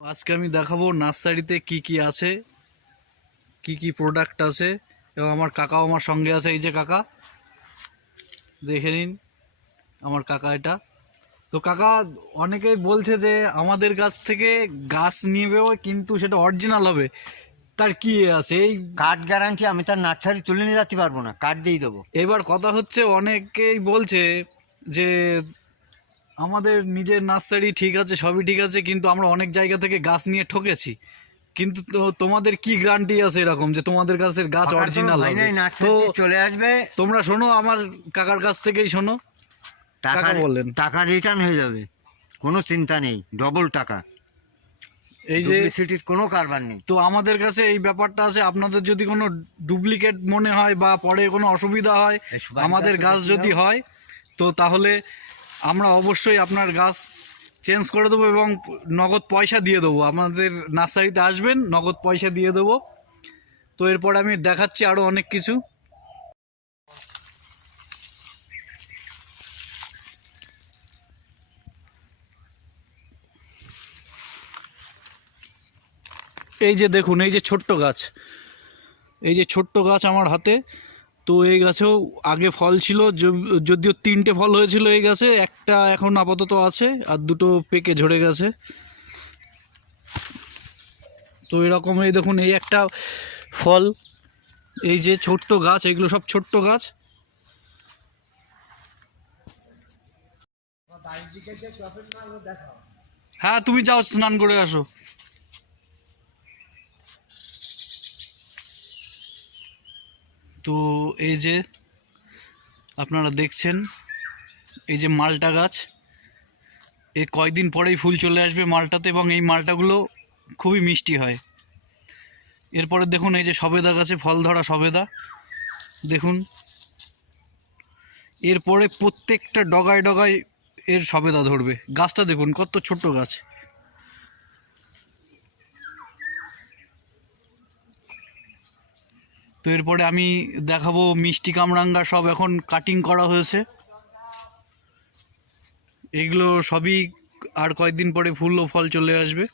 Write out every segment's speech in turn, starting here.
আজকে আমি দেখাবো নার্সারিতে কি কি আছে কি কি প্রোডাক্ট আছে এবং আমার কাকাও আমার সঙ্গে আছে এই যে কাকা। দেখে নিন আমার কাকা এটা। তো কাকা অনেকেই বলছে যে আমাদের কাছ থেকে গাছ নিবেও কিন্তু সেটা অরিজিনাল হবে। তার কি আছে? এই কার্ড গ্যারান্টি আমি তার নার্সারি তুলে নিয়ে যেতে পারব না কার্ড দিয়ে দেবো। এবার কথা হচ্ছে অনেকেই বলছে যে আমাদের নিজের নার্সারি ঠিক আছে সবই ঠিক আছে কিন্তু আমরা অনেক জায়গা থেকে গাছ নিয়ে ঠকেছি। কিন্তু তোমাদের কি গ্যারান্টি আছে এরকম যে তোমাদের কাছের গাছ অরিজিনাল হবে তো চলে আসবে। তোমরা শোনো আমার কাকার কাছ থেকেই শোনো। টাকা বললেন। টাকা রিটার্ন হয়ে যাবে কোনো চিন্তা নেই ডবল টাকা। এই যে সিটির কোনো কারবার নেই। তো আমাদের কাছে এই ব্যাপারটা আছে আপনাদের যদি কোনো ডুপ্লিকেট মনে হয় বা পরে কোনো অসুবিধা হয় আমাদের গাছ যদি হয় তো তাহলে আমরা অবশ্যই আপনার গাছ চেঞ্জ করে দেবো এবং নগদ পয়সা দিয়ে দেবো। আমাদের নার্সারিতে আসবেন, নগদ পয়সা দিয়ে দেবো। তো এরপর আমি দেখাচ্ছি আরও অনেক কিছু। এই যে দেখুন, এই যে ছোট্ট গাছ। এই যে ছোট্ট গাছ আমার হাতে। তো এই গাছেও আগে ফল ছিল যদিও তিনটে ফল হয়েছিল এই গাছে, একটা এখন আপাতত আছে, আর দুটো পেকে ঝরে গেছে। তো এরকম এই দেখুন, এই একটা ফল, এই যে ছোট্ট গাছ, এগুলো সব ছোট্ট গাছ। হ্যাঁ তুমি যাও, স্নান করে আসো। তো এই যে আপনারা দেখছেন, এই যে মালটা গাছ, এ কয়দিন পরেই ফুল চলে আসবে মালটাতে এবং এই মালটাগুলো খুবই মিষ্টি হয়। এরপরে দেখুন এই যে সবেদা গাছে ফল ধরা সবেদা, দেখুন। এরপরে প্রত্যেকটা ডগায় ডগায় এর সবেদা ধরবে। গাছটা দেখুন কত ছোট্ট গাছ। তো এরপরে আমি দেখাবো মিষ্টি কামরাঙ্গা সব এখন কাটিং করা হয়েছে। এগুলো সবই আর কয়েকদিন পরে ফুল ও ফল চলে আসবে।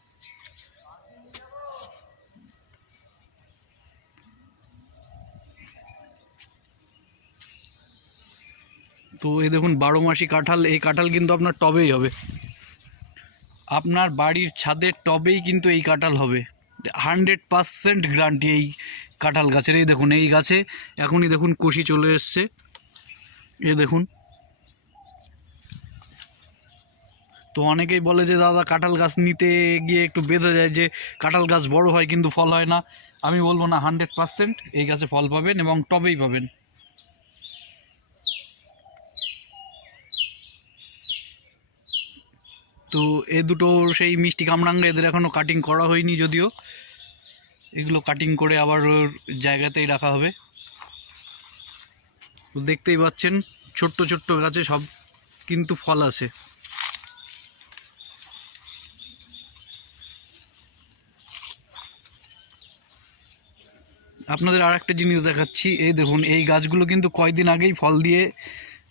তো এই দেখুন, বারো মাসি কাঁঠাল, এই কাঁঠাল কিন্তু আপনার টবেই হবে। আপনার বাড়ির ছাদের টবেই কিন্তু এই কাঁঠাল হবে। হান্ড্রেড পারসেন্ট গ্যারান্টি এই কাঁঠাল গাছের, এই দেখুন, এই গাছে এখনই দেখুন কষি চলে এসছে। এ দেখুন। তো অনেকেই বলে যে, দাদা, কাঁঠাল গাছ নিতে গিয়ে একটু বেঁধে যায় যে, কাঁঠাল গাছ বড় হয় কিন্তু ফল হয় না। আমি বলব না, হান্ড্রেড পারসেন্ট এই গাছে ফল পাবেন এবং টবেই পাবেন। তো এ দুটো সেই মিষ্টি কামরাঙ্গা এদের এখনও কাটিং করা হয়নি যদিও। এগুলো কাটিং করে আবার ওর জায়গাতেই রাখা হবে। দেখতেই পাচ্ছেন, ছোট্ট ছোট্ট গাছে সব কিন্তু ফল আছে। আপনাদের আর একটা জিনিস দেখাচ্ছি, এই দেখুন, এই গাছগুলো কিন্তু কয়দিন আগেই ফল দিয়ে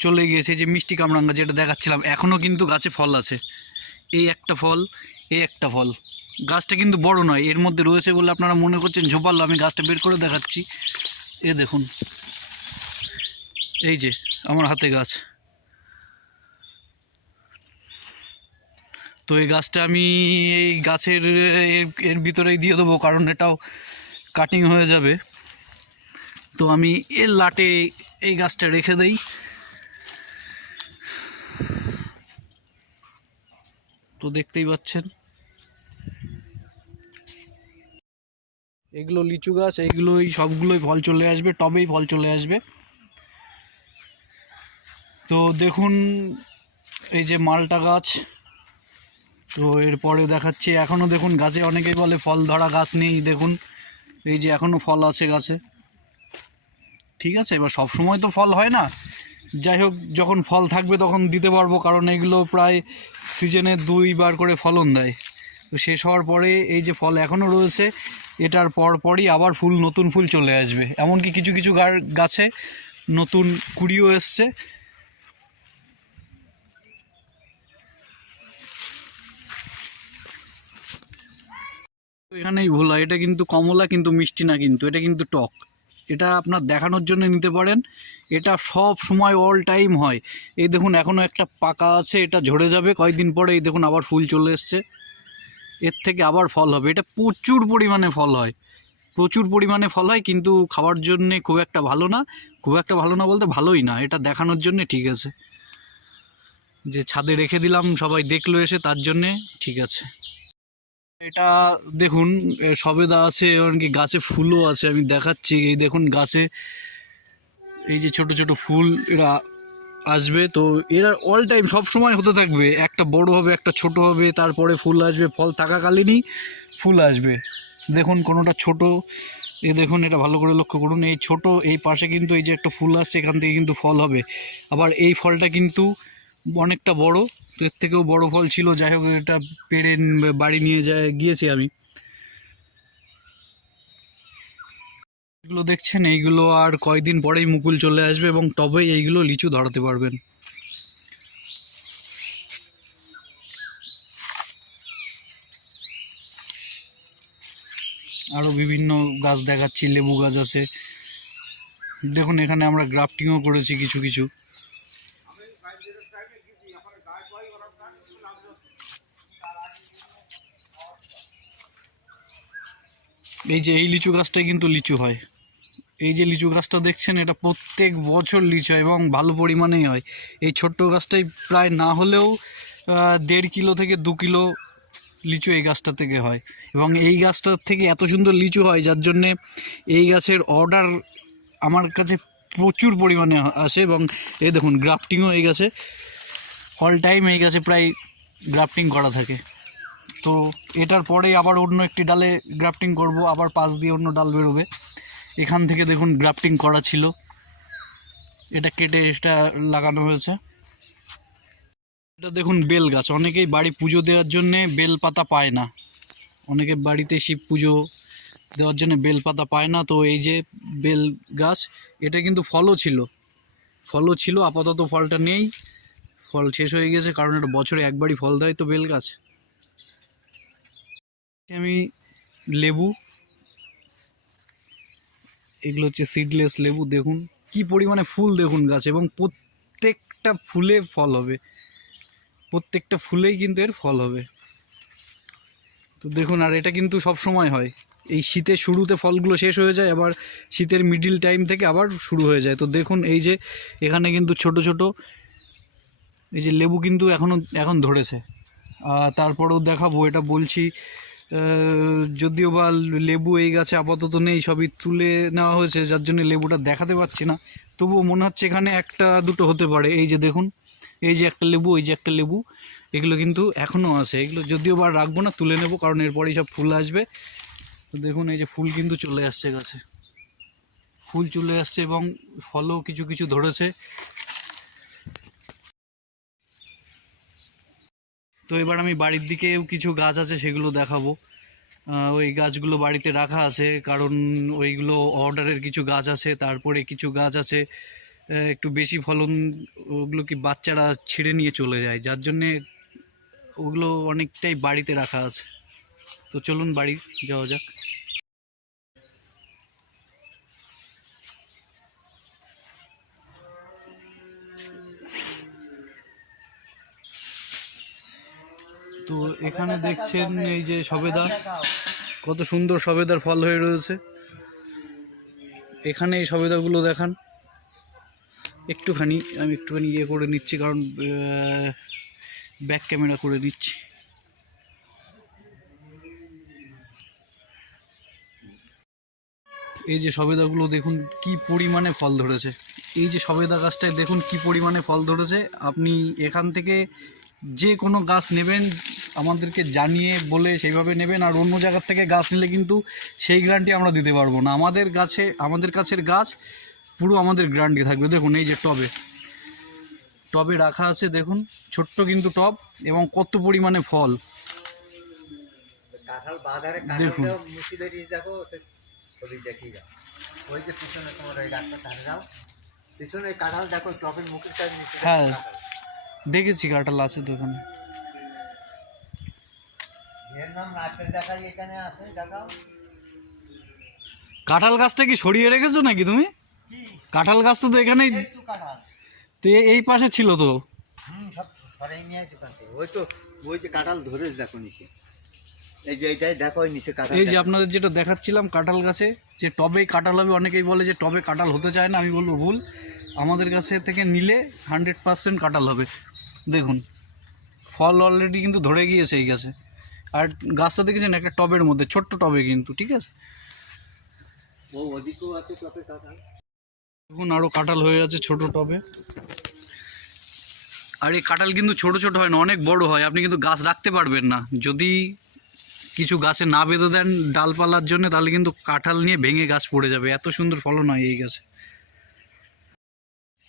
চলে গিয়েছে যে মিষ্টি কামরাঙ্গা যেটা দেখাচ্ছিলাম এখনও কিন্তু গাছে ফল আছে। এই একটা ফল, এই একটা ফল। গাছটা কিন্তু বড় নয়, এর মধ্যে রয়েছে বলে আপনারা মনে করছেন ঝোপালো, আমি গাছটা বের করে দেখাচ্ছি। এ দেখুন, এই যে আমার হাতে গাছ। তো এই গাছটা আমি এই গাছের, এর- ভিতরেই দিয়ে দেবো, কারণ এটাও কাটিং হয়ে যাবে। তো আমি এর লাটে এই গাছটা রেখে দেই। তো দেখতেই পাচ্ছেন এগুলো লিচু গাছ এইগুলোই সবগুলোই ফল চলে আসবে, টবেই ফল চলে আসবে। তো দেখুন, এই যে মালটা গাছ, তো এরপরে দেখাচ্ছি এখনও দেখুন গাছে অনেকেই বলে ফল ধরা গাছ নেই, দেখুন, এই যে এখনও ফল আছে গাছে। ঠিক আছে, এবার সব সময় তো ফল হয় না। যাই হোক, যখন ফল থাকবে তখন দিতে পারব, কারণ এগুলো প্রায় সিজনে দুইবার করে ফলন দেয়। তো শেষ হওয়ার পরে এই যে ফল এখনও রয়েছে এটার পর পরই আবার ফুল, নতুন ফুল চলে আসবে। এমনকি কিছু কিছু গাছে নতুন কুড়িও এসছে। এখানেই ভুল এটা কিন্তু কমলা, কিন্তু মিষ্টি না কিন্তু, এটা কিন্তু টক। এটা আপনার দেখানোর জন্য নিতে পারেন। এটা সব সময় অল টাইম হয়। এই দেখুন এখনও একটা পাকা আছে, এটা ঝরে যাবে। কয়েকদিন পরে এই দেখুন আবার ফুল চলে এসছে। এর থেকে আবার ফল হবে। এটা প্রচুর পরিমাণে ফল হয়। প্রচুর পরিমাণে ফল হয়, কিন্তু খাওয়ার জন্যে খুব একটা ভালো না। খুব একটা ভালো না বলতে ভালোই না, এটা দেখানোর জন্যে ঠিক আছে। যে ছাদে রেখে দিলাম, সবাই দেখল এসে, তার জন্যে ঠিক আছে। এটা দেখুন সবেদা আছে এমনকি গাছে ফুলও আছে, আমি দেখাচ্ছি। এই দেখুন গাছে, এই যে ছোট ছোট ফুল, এরা আসবে, তো এরা অল টাইম সব সময় হতে থাকবে। একটা বড় হবে, একটা ছোট হবে, তারপরে ফুল আসবে, ফল থাকাকালীনই ফুল আসবে। দেখুন, কোনোটা ছোট, এ দেখুন, এটা ভালো করে লক্ষ্য করুন, এই ছোট, এই পাশে কিন্তু এই যে একটা ফুল আসছে, এখান থেকে কিন্তু ফল হবে। আবার এই ফলটা কিন্তু অনেকটা বড় তো এর থেকেও বড় ফল ছিল, যাই হোক, এটা ন- বাড়ি নিয়ে যায়, গিয়েছি আমি। এগুলো দেখছেন, এইগুলো আর কয়েকদিন পরেই মুকুল চলে আসবে এবং তবেই এইগুলো লিচু ধরাতে পারবেন। আরও বিভিন্ন গাছ দেখাচ্ছি, লেবু গাছ আছে। দেখুন, এখানে আমরা গ্রাফটিংও করেছি কিছু কিছু। এই যে, এই লিচু গাছটাই কিন্তু লিচু হয়। এই যে লিচু গাছটা দেখছেন, এটা প্রত্যেক বছর লিচু হয় এবং ভালো পরিমাণেই হয়। এই ছোট্ট গাছটাই প্রায় না হলেও দেড় কিলো থেকে দু কিলো লিচু এই গাছটা থেকে হয়। এবং এই গাছটার থেকে এত সুন্দর লিচু হয়, যার জন্যে এই গাছের অর্ডার আমার কাছে প্রচুর পরিমাণে আসে এবং এই দেখুন, গ্রাফটিংও এই গাছে। অল টাইম এই গাছে প্রায় গ্রাফটিং করা থাকে। তো এটার পরে আবার অন্য একটি ডালে গ্রাফটিং করব, আবার পাশ দিয়ে অন্য ডাল বেরোবে। এখান থেকে দেখুন গ্রাফটিং করা ছিল। এটা কেটে এটা লাগানো হয়েছে। এটা দেখুন বেল গাছ। অনেকেই বাড়ি পুজো দেওয়ার জন্যে বেল পাতা পায় না। অনেকে বাড়িতে শিব পুজো দেওয়ার জন্য বেল পাতা পায় না। তো এই যে বেল গাছ, এটা কিন্তু ফলও ছিল। ফলও ছিল, আপাতত ফলটা নেই। ফল শেষ হয়ে গেছে, কারণ এটা বছরে একবারই ফল দেয় তো বেল গাছ। আমি লেবু এগুলো হচ্ছে সিডলেস লেবু, দেখুন। কি পরিমাণে ফুল দেখুন গাছ, এবং প্রত্যেকটা ফুলে ফল হবে। প্রত্যেকটা ফুলেই কিন্তু এর ফল হবে। তো দেখুন, আর এটা কিন্তু সব সময় হয়। এই শীতের শুরুতে ফলগুলো শেষ হয়ে যায়, আবার শীতের মিডিল টাইম থেকে আবার শুরু হয়ে যায়। তো দেখুন, এই যে এখানে কিন্তু ছোট ছোট, এই যে লেবু কিন্তু এখনও এখন ধরেছে। তারপরেও দেখাবো, এটা বলছি যদিও বা লেবু এই গাছে আপাতত নেই, সবই তুলে নেওয়া হয়েছে, যার জন্য লেবুটা দেখাতে পারছি না। তবুও মনে হচ্ছে এখানে একটা দুটো হতে পারে। এই যে দেখুন, এই যে একটা লেবু, এই যে একটা লেবু, এগুলো কিন্তু এখনও আছে। এগুলো যদিও বা রাখব না, তুলে নেব, কারণ এরপরেই সব ফুল আসবে। তো দেখুন, এই যে ফুল কিন্তু চলে আসছে গাছে। ফুল চলে আসছে এবং ফলও কিছু কিছু ধরেছে। তো এবার আমি বাড়ির দিকেও কিছু গাছ আছে, সেগুলো দেখাবো। ওই গাছগুলো বাড়িতে রাখা আছে, কারণ ওইগুলো অর্ডারের কিছু গাছ আছে, তারপরে কিছু গাছ আছে একটু বেশি ফলন, ওগুলো কি বাচ্চারা ছিঁড়ে নিয়ে চলে যায়, যার জন্যে ওগুলো অনেকটাই বাড়িতে রাখা আছে। তো চলুন বাড়ি যাওয়া যাক। তো এখানে দেখছেন এই যে সবেদার, কত সুন্দর সবেদার ফল হয়ে রয়েছে। এখানে এই সবেদাগুলো দেখান। একটুখানি, আমি একটুখানি ইয়ে করে নিচ্ছি, কারণ ব্যাক ক্যামেরা করে নিচ্ছি। এই যে সবেদাগুলো দেখুন, কি পরিমাণে ফল ধরেছে। এই যে সবেদা গাছটায় দেখুন, কি পরিমাণে ফল ধরেছে। আপনি এখান থেকে যে কোনো গাছ নেবেন আমাদেরকে জানিয়ে বলে সেইভাবে নেবেন আর অন্য জায়গার থেকে গাছ নিলে কিন্তু সেই গ্যারান্টি আমরা দিতে পারব না। আমাদের গাছে আমাদের কাছের গাছ পুরো আমাদের গ্যারান্টি থাকবে। দেখুন এই যে টবে টবে রাখা আছে দেখুন ছোট্ট কিন্তু টব এবং কত পরিমাণে ফল। কাঁঠাল দেখুন। হ্যাঁ। দেখেছি কাঁঠাল আছে দেখাও। কাঁঠাল গাছটা কি সরিয়ে রেখেছো নাকি তুমি? কাঁঠাল গাছটা তো এখানেই তো এই পাশে ছিল তো? এই যে দেখো নিচে কাঁঠাল যে আপনাদের যেটা দেখাচ্ছিলাম কাঁঠাল গাছে যে টবে কাঁঠাল হবে অনেকেই বলে যে টবে কাঁঠাল হতে চায় না আমি বলব ভুল। আমাদের কাছে থেকে নিলে হান্ড্রেড পার্সেন্ট কাঁঠাল হবে। দেখুন, ফল অলরেডি কিন্তু ধরে গিয়েছে এই গাছে। আর গাছটা দেখেছেন, একটা টবের মধ্যে, ছোট্ট টবে কিন্তু, ঠিক আছে? দেখুন আরও কাঁঠাল হয়ে আছে ছোট টবে। আর এই কাঁঠাল কিন্তু ছোট ছোট হয় না, অনেক বড় হয়। আপনি কিন্তু গাছ রাখতে পারবেন না। যদি কিছু গাছে না বেঁধে দেন ডালপালার জন্য, তাহলে কিন্তু কাঁঠাল নিয়ে ভেঙে গাছ পড়ে যাবে। এত সুন্দর ফলন হয় এই গাছে।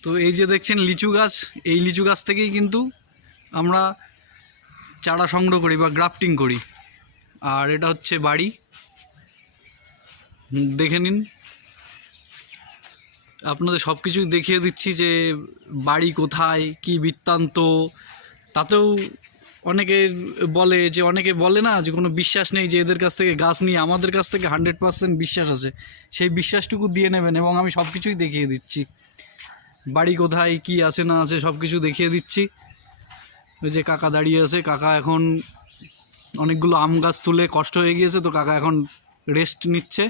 তো এই যে দেখছেন লিচু গাছ, এই লিচু গাছ থেকেই কিন্তু আমরা চারা সংগ্রহ করি বা গ্রাফটিং করি। আর এটা হচ্ছে বাড়ি। দেখে নিন। আপনাদের সব কিছুই দেখিয়ে দিচ্ছি যে বাড়ি কোথায়, কি বৃত্তান্ত। তাতেও অনেকে বলে যে, অনেকে বলে না যে, কোনো বিশ্বাস নেই যে, এদের কাছ থেকে গাছ নিয়ে আমাদের কাছ থেকে হান্ড্রেড পার্সেন্ট বিশ্বাস আছে। সেই বিশ্বাসটুকু দিয়ে নেবেন এবং আমি সব কিছুই দেখিয়ে দিচ্ছি। বাড়ি কোথায়, কি আছে, না আছে সব কিছু দেখিয়ে দিচ্ছি। ওই যে কাকা দাঁড়িয়ে আছে, কাকা এখন অনেকগুলো আম গাছ তুলে কষ্ট হয়ে গিয়েছে, তো কাকা এখন রেস্ট নিচ্ছে।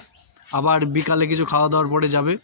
আবার বিকালে কিছু খাওয়া দাওয়ার পরে যাবে।